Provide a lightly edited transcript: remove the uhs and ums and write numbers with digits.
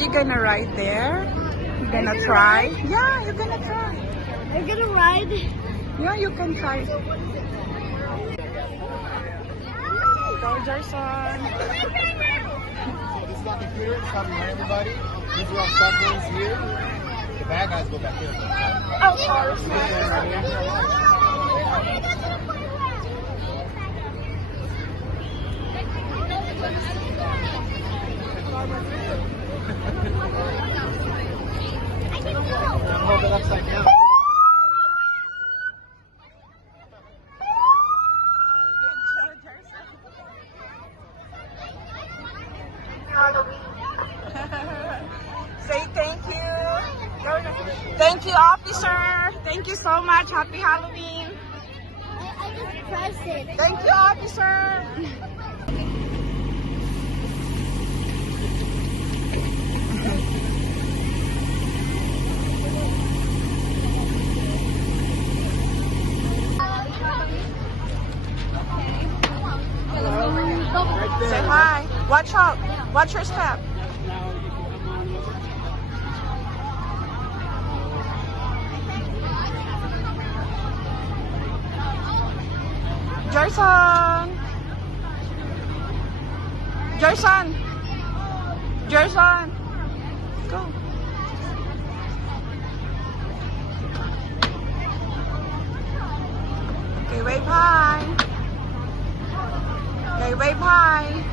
you gonna ride there? You gonna try? Yeah, you're gonna try. I'm gonna ride. Yeah, you can try. Go, Gerardson. This is our computer. It's covering everybody. These are our submarines here. The bad guys go back here. Oh, sorry. Hold it upside down. Say thank you. Thank you, officer. Thank you so much. Happy Halloween. I just pressed it. Thank you, officer. Say hi. Watch out. Watch your step. Gerardson. Gerardson. Gerardson. Go. Okay, wave hi. Okay, wave hi.